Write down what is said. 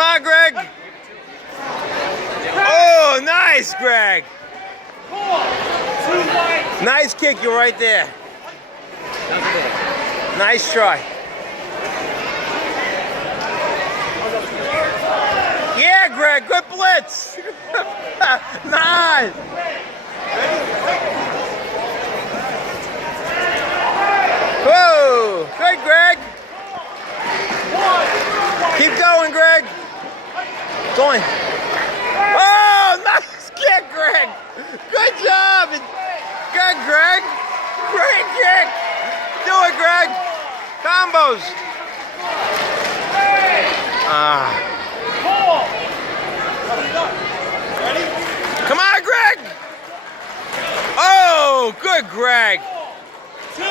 on, Greg. Oh, nice, Greg. Nice kick, you're right there. Nice try. Yeah, Greg, good blitz. Nice. Whoa, good, Greg. Keep going, Greg. Going. Oh, nice kick, Greg. Good job. Good, Greg. Great kick. Do it, Greg. Combos. Come on, Greg. Oh, good, Greg. 2